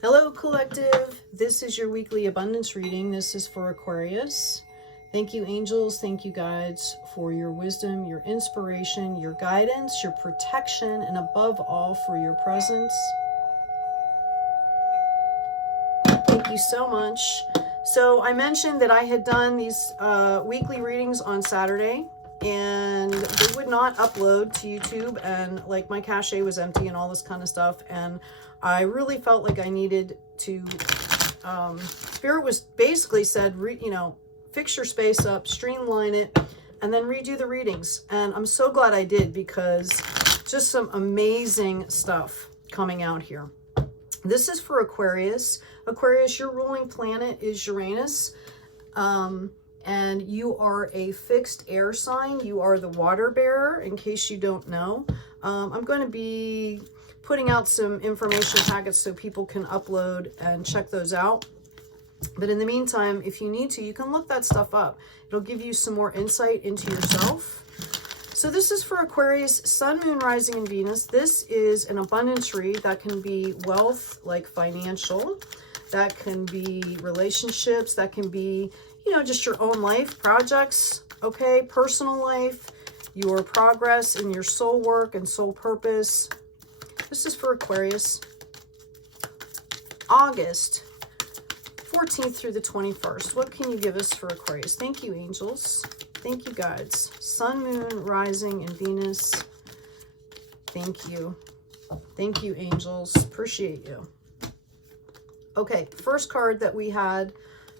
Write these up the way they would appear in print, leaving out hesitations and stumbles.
Hello, collective. This is your weekly abundance reading. This is for Aquarius. Thank you, angels. Thank you, guides, for your wisdom, your inspiration, your guidance, your protection, and above all, for your presence. Thank you so much. So I mentioned that I had done these weekly readings on Saturday, and they would not upload to YouTube, and like my cache was empty and all this kind of stuff, and I really felt like I needed to, Spirit was basically said, fix your space up, streamline it, and then redo the readings. And I'm so glad I did, because just some amazing stuff coming out here. This is for Aquarius. Aquarius, your ruling planet is Uranus. And you are a fixed air sign. You are the water bearer, in case you don't know. I'm going to be putting out some information packets so people can upload and check those out. But in the meantime, if you need to, you can look that stuff up. It'll give you some more insight into yourself. So this is for Aquarius, Sun, Moon, Rising, and Venus. This is an abundance read that can be wealth, like financial. That can be relationships. That can be, just your own life, projects, okay? Personal life, your progress in your soul work and soul purpose. This is for Aquarius. August 14th through the 21st. What can you give us for Aquarius? Thank you, angels. Thank you, guides. Sun, Moon, Rising, and Venus. Thank you. Thank you, angels. Appreciate you. Okay, first card that we had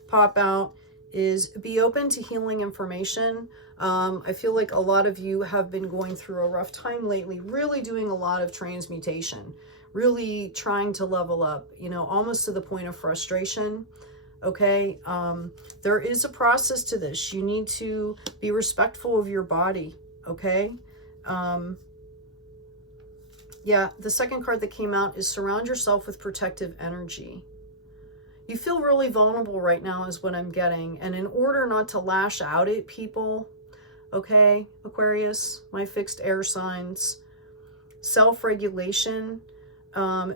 pop out is be open to healing information. I feel like a lot of you have been going through a rough time lately, really doing a lot of transmutation, really trying to level up, almost to the point of frustration. Okay, there is a process to this. You need to be respectful of your body. Okay. Yeah, the second card that came out is surround yourself with protective energy. You feel really vulnerable right now is what I'm getting. And in order not to lash out at people, okay, Aquarius, my fixed air signs, self-regulation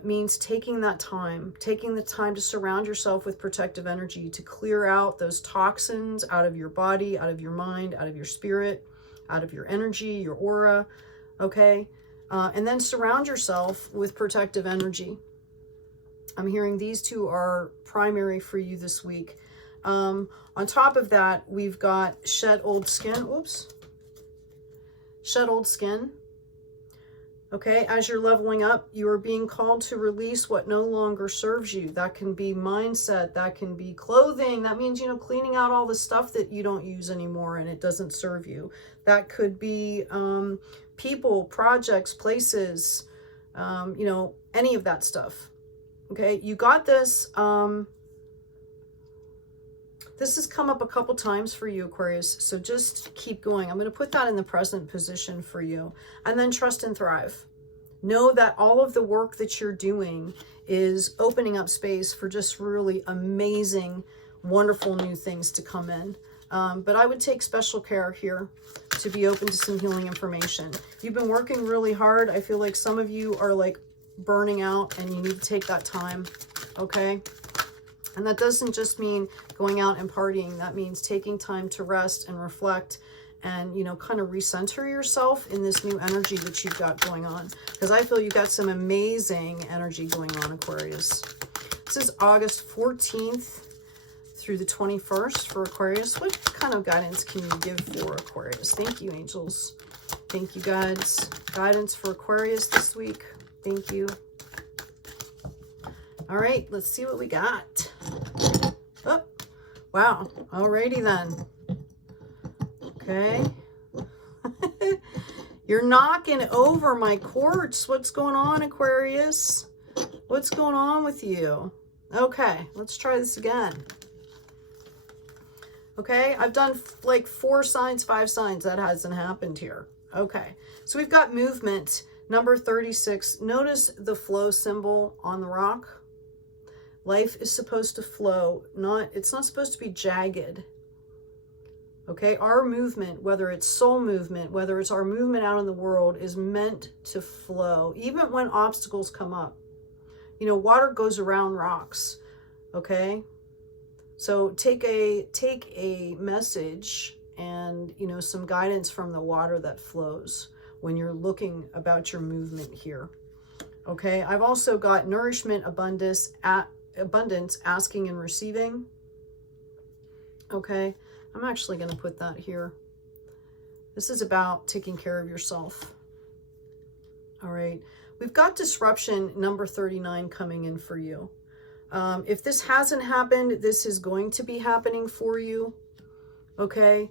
means taking the time to surround yourself with protective energy, to clear out those toxins out of your body, out of your mind, out of your spirit, out of your energy, your aura, okay? And then surround yourself with protective energy. I'm hearing these two are primary for you this week. On top of that, we've got shed old skin. Oops. Shed old skin. Okay, as you're leveling up, you are being called to release what no longer serves you. That can be mindset. That can be clothing. That means, cleaning out all the stuff that you don't use anymore and it doesn't serve you. That could be people, projects, places, any of that stuff. Okay, you got this. This has come up a couple times for you, Aquarius, so just keep going. I'm going to put that in the present position for you. And then trust and thrive. Know that all of the work that you're doing is opening up space for just really amazing, wonderful new things to come in. But I would take special care here to be open to some healing information. You've been working really hard. I feel like some of you are like burning out and you need to take that time, okay? And that doesn't just mean going out and partying. That means taking time to rest and reflect and, kind of recenter yourself in this new energy that you've got going on. Because I feel you've got some amazing energy going on, Aquarius. This is August 14th through the 21st for Aquarius. What kind of guidance can you give for Aquarius? Thank you, angels. Thank you, guides. Guidance for Aquarius this week. Thank you. All right, let's see what we got. Oh, wow. Alrighty then. Okay. You're knocking over my quartz. What's going on, Aquarius? What's going on with you? Okay, let's try this again. Okay, I've done like 4 signs, 5 signs. That hasn't happened here. Okay, so we've got movement. Number 36, notice the flow symbol on the rock. Life is supposed to flow, it's not supposed to be jagged. Okay, our movement, whether it's soul movement, whether it's our movement out in the world, is meant to flow, even when obstacles come up. you know, water goes around rocks. Okay. So take a message and, you know, some guidance from the water that flows when you're looking about your movement here. Okay. I've also got nourishment, abundance, asking and receiving. Okay. I'm actually going to put that here. This is about taking care of yourself. All right. We've got disruption number 39 coming in for you. If this hasn't happened, this is going to be happening for you. Okay.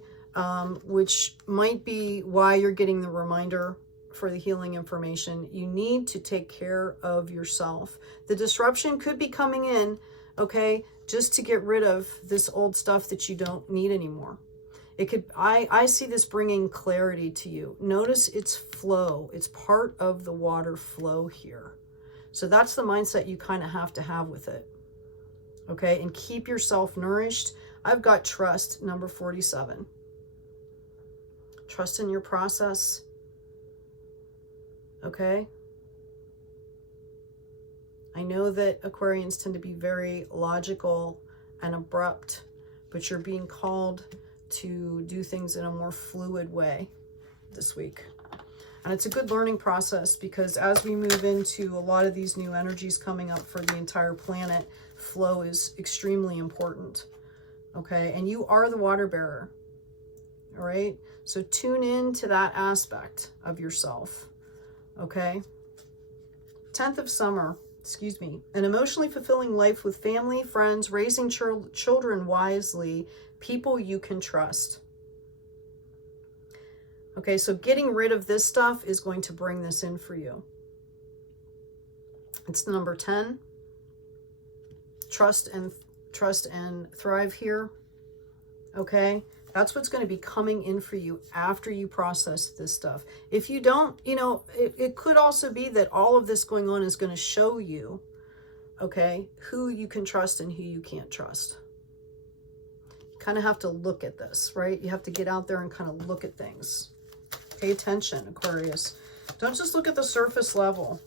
Which might be why you're getting the reminder for the healing information. You need to take care of yourself. The disruption could be coming in, okay, just to get rid of this old stuff that you don't need anymore. It could, I see this bringing clarity to you. Notice its flow. It's part of the water flow here. So that's the mindset you kind of have to have with it. Okay, and keep yourself nourished. I've got trust, number 47. Trust in your process. Okay. I know that Aquarians tend to be very logical and abrupt, but you're being called to do things in a more fluid way this week. And it's a good learning process, because as we move into a lot of these new energies coming up for the entire planet, flow is extremely important. Okay. And you are the water bearer. All right. So tune in to that aspect of yourself. Okay. 10th of summer, excuse me, an emotionally fulfilling life with family, friends, raising children wisely, people you can trust. Okay, so getting rid of this stuff is going to bring this in for you. It's the number 10. Trust and thrive here. Okay, that's what's going to be coming in for you after you process this stuff. If you don't, you know, it could also be that all of this going on is going to show you, okay, who you can trust and who you can't trust. You kind of have to look at this, right? You have to get out there and kind of look at things. Pay attention, Aquarius. Don't just look at the surface level.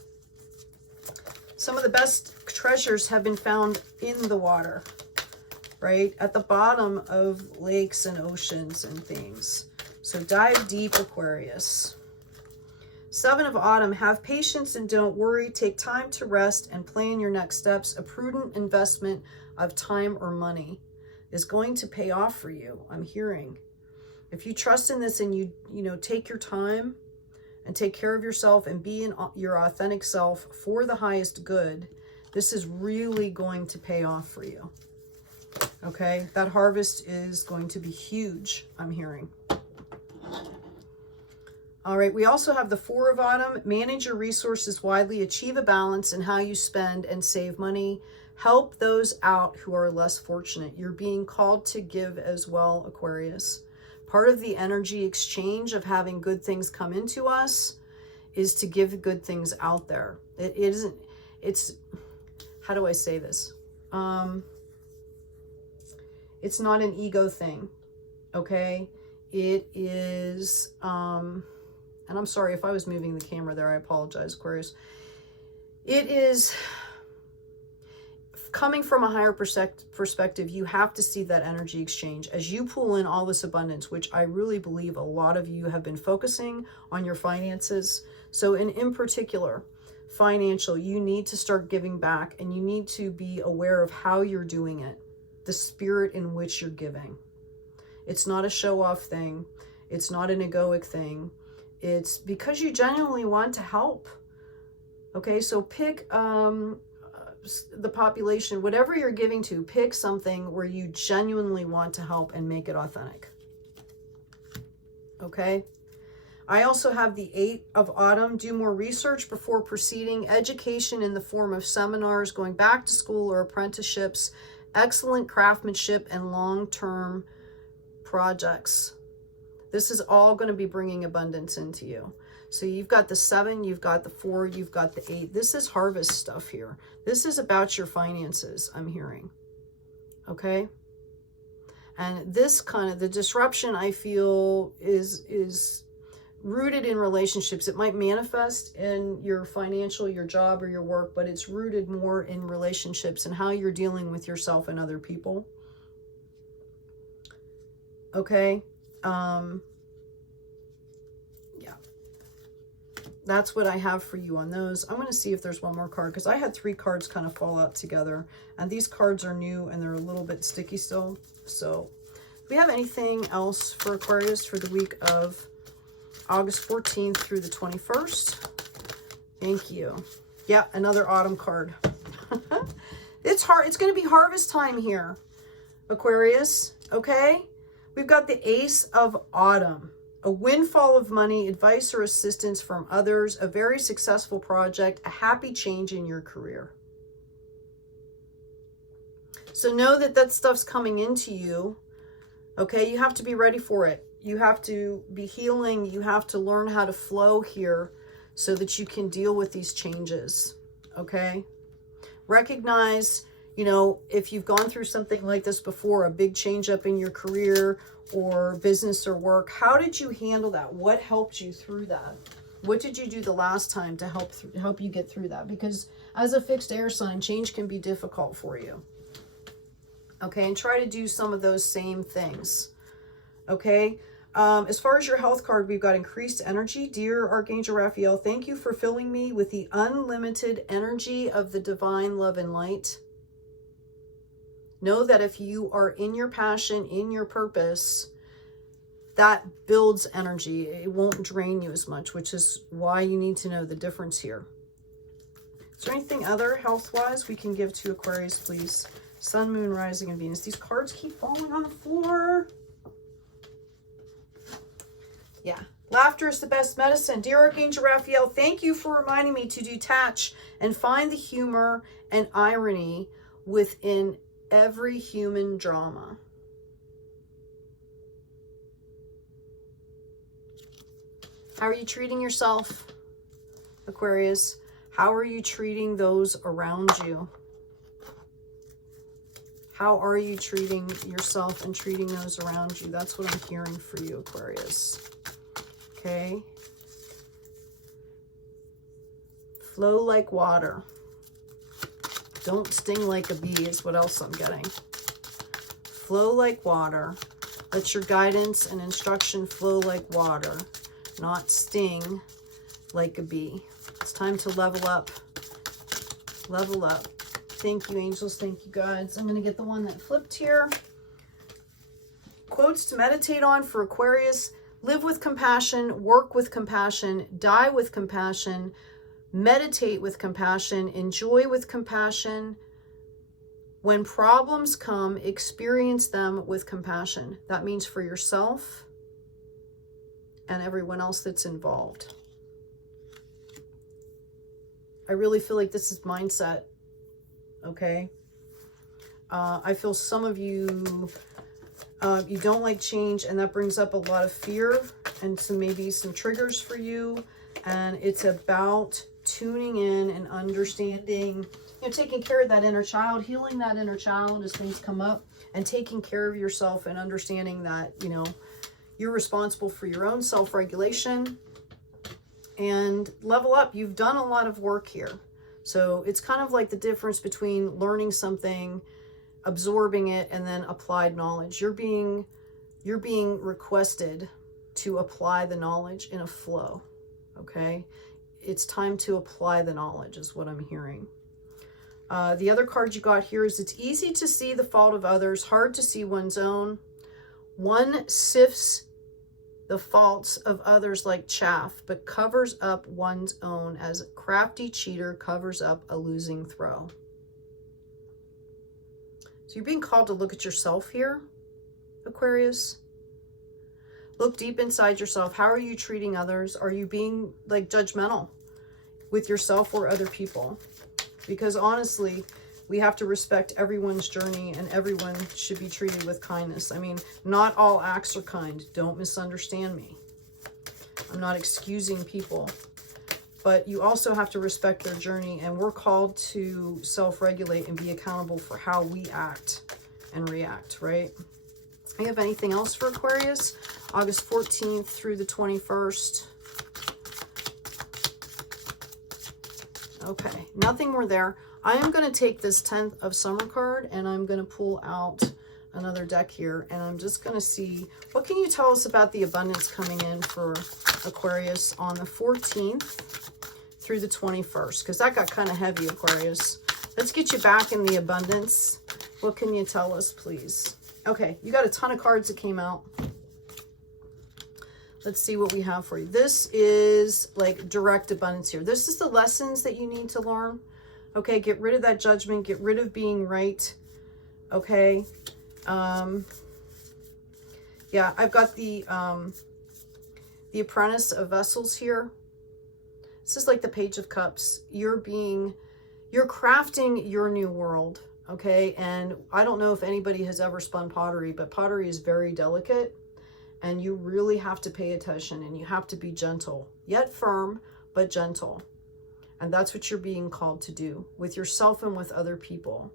Some of the best treasures have been found in the water, right? At the bottom of lakes and oceans and things. So dive deep, Aquarius. 7 of autumn, have patience and don't worry. Take time to rest and plan your next steps. A prudent investment of time or money is going to pay off for you, I'm hearing. If you trust in this and you take your time and take care of yourself and be in your authentic self for the highest good, this is really going to pay off for you. Okay, that harvest is going to be huge, I'm hearing. All right, we also have the 4 of autumn. Manage your resources widely, achieve a balance in how you spend and save money. Help those out who are less fortunate. You're being called to give as well, Aquarius. Part of the energy exchange of having good things come into us is to give good things out there. It's, how do I say this? It's not an ego thing, okay? It is, and I'm sorry if I was moving the camera there, I apologize, Aquarius. It is coming from a higher perspective. You have to see that energy exchange as you pull in all this abundance, which I really believe a lot of you have been focusing on your finances. So in particular, financial, you need to start giving back, and you need to be aware of how you're doing it, the spirit in which you're giving. It's not a show-off thing. It's not an egoic thing. It's because you genuinely want to help. Okay, so pick the population, whatever you're giving to, pick something where you genuinely want to help and make it authentic. Okay. I also have the 8 of autumn. Do more research before proceeding. Education in the form of seminars, going back to school or apprenticeships, excellent craftsmanship, and long-term projects. This is all going to be bringing abundance into you. So you've got the 7, you've got the 4, you've got the 8. This is harvest stuff here. This is about your finances, I'm hearing. Okay? And this kind of, the disruption I feel is rooted in relationships. It might manifest in your financial, your job, or your work, but it's rooted more in relationships and how you're dealing with yourself and other people. Okay. Yeah. That's what I have for you on those. I'm going to see if there's one more card, because I had 3 cards kind of fall out together, and these cards are new and they're a little bit sticky still. So do we have anything else for Aquarius for the week of August 14th through the 21st? Thank you. Yeah, another autumn card. It's hard. It's going to be harvest time here, Aquarius. Okay. We've got the Ace of Autumn. A windfall of money, advice or assistance from others, a very successful project, a happy change in your career. So know that that stuff's coming into you. Okay, you have to be ready for it. You have to be healing. You have to learn how to flow here so that you can deal with these changes. Okay, recognize, you know, if you've gone through something like this before, a big change up in your career or business or work, how did you handle that? What helped you through that? What did you do the last time to help you get through that? Because as a fixed air sign, change can be difficult for you. Okay, and try to do some of those same things. Okay, as far as your health card, we've got increased energy. Dear Archangel Raphael, thank you for filling me with the unlimited energy of the divine love and light. Know that if you are in your passion, in your purpose, that builds energy. It won't drain you as much, which is why you need to know the difference here. Is there anything other health-wise we can give to Aquarius, please? Sun, Moon, Rising, and Venus. These cards keep falling on the floor. Yeah. Laughter is the best medicine. Dear Archangel Raphael, thank you for reminding me to detach and find the humor and irony within every human drama. How are you treating yourself, Aquarius? How are you treating those around you? How are you treating yourself and treating those around you? That's what I'm hearing for you, Aquarius. Okay. Flow like water. Don't sting like a bee is what else I'm getting. Flow like water. Let your guidance and instruction flow like water, not sting like a bee. It's time to level up. Level up. Thank you, angels. Thank you, guides. I'm going to get the one that flipped here. Quotes to meditate on for Aquarius. Live with compassion, work with compassion, die with compassion, meditate with compassion, enjoy with compassion. When problems come, experience them with compassion. That means for yourself and everyone else that's involved. I really feel like this is mindset. Okay. I feel some of you, you don't like change, and that brings up a lot of fear and maybe some triggers for you. And it's about tuning in and understanding, you know, taking care of that inner child, healing that inner child as things come up, and taking care of yourself and understanding that, you know, you're responsible for your own self-regulation and level up. You've done a lot of work here. So it's kind of like the difference between learning something, absorbing it, and then applied knowledge. You're being requested to apply the knowledge in a flow. Okay. It's time to apply the knowledge is what I'm hearing. The other card you got here is it's easy to see the fault of others, hard to see one's own. One sifts the faults of others like chaff, but covers up one's own as a crafty cheater covers up a losing throw. So you're being called to look at yourself here, Aquarius. Look deep inside yourself. How are you treating others? Are you being like judgmental with yourself or other people? Because honestly, we have to respect everyone's journey, and everyone should be treated with kindness. I mean, not all acts are kind. Don't misunderstand me. I'm not excusing people, but you also have to respect their journey, and we're called to self-regulate and be accountable for how we act and react, right? Do you have anything else for Aquarius? August 14th through the 21st. Okay, nothing more there. I am going to take this 10th of Summer card and I'm going to pull out another deck here, and I'm just going to see, what can you tell us about the abundance coming in for Aquarius on the 14th through the 21st? Because that got kind of heavy, Aquarius. Let's get you back in the abundance. What can you tell us, please? Okay, you got a ton of cards that came out. Let's see what we have for you. This is like direct abundance here. This is the lessons that you need to learn. Okay, get rid of that judgment. Get rid of being right. Okay. Yeah, I've got the Apprentice of Vessels here. This is like the Page of Cups. You're crafting your new world. Okay, and I don't know if anybody has ever spun pottery, but pottery is very delicate. And you really have to pay attention, and you have to be gentle, yet firm, but gentle. And that's what you're being called to do with yourself and with other people.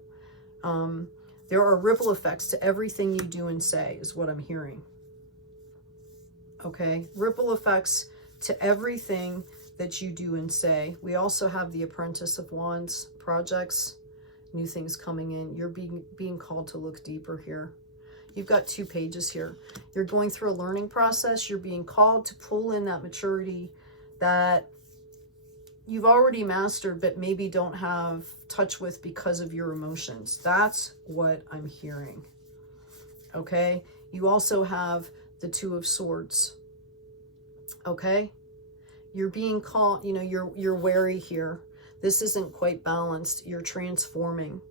There are ripple effects to everything you do and say, is what I'm hearing. Okay, ripple effects to everything that you do and say. We also have the Apprentice of Wands projects, new things coming in. You're being called to look deeper here. You've got 2 pages here. You're going through a learning process. You're being called to pull in that maturity that you've already mastered, but maybe don't have touch with because of your emotions. That's what I'm hearing. Okay. You also have the 2 of Swords. Okay. You're being called, you know, you're wary here. This isn't quite balanced. You're transforming.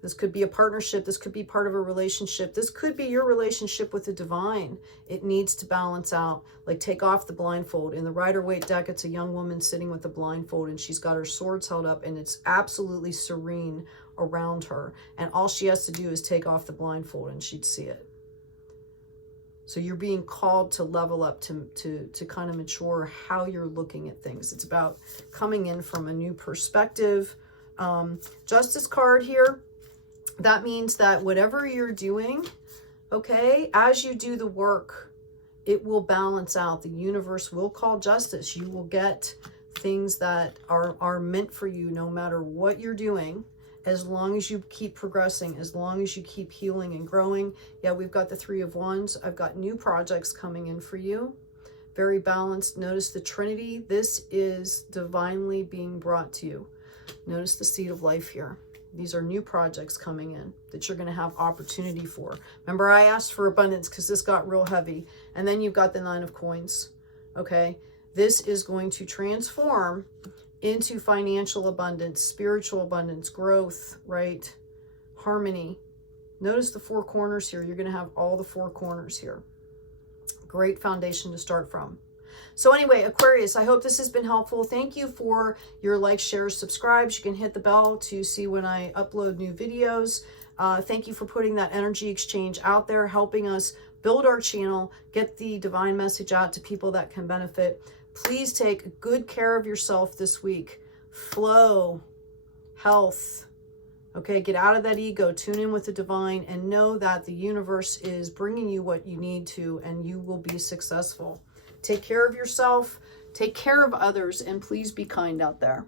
This could be a partnership. This could be part of a relationship. This could be your relationship with the divine. It needs to balance out. Like, take off the blindfold. In the Rider-Waite deck, it's a young woman sitting with a blindfold, and she's got her swords held up, and it's absolutely serene around her. And all she has to do is take off the blindfold, and she'd see it. So you're being called to level up, to kind of mature how you're looking at things. It's about coming in from a new perspective. Justice card here. That means that whatever you're doing, okay, as you do the work, it will balance out. The universe will call justice. You will get things that are meant for you no matter what you're doing, as long as you keep progressing, as long as you keep healing and growing. Yeah, we've got the 3 of Wands. I've got new projects coming in for you. Very balanced. Notice the Trinity. This is divinely being brought to you. Notice the Seed of Life here. These are new projects coming in that you're going to have opportunity for. Remember, I asked for abundance because this got real heavy. And then you've got the 9 of Coins. Okay. This is going to transform into financial abundance, spiritual abundance, growth, right? Harmony. Notice the 4 corners here. You're going to have all the 4 corners here. Great foundation to start from. So anyway, Aquarius, I hope this has been helpful. Thank you for your likes, shares, subscribes. You can hit the bell to see when I upload new videos. Thank you for putting that energy exchange out there, helping us build our channel, get the divine message out to people that can benefit. Please take good care of yourself this week. Flow, health. Okay, get out of that ego, tune in with the divine, and know that the universe is bringing you what you need to, and you will be successful. Take care of yourself, take care of others, and please be kind out there.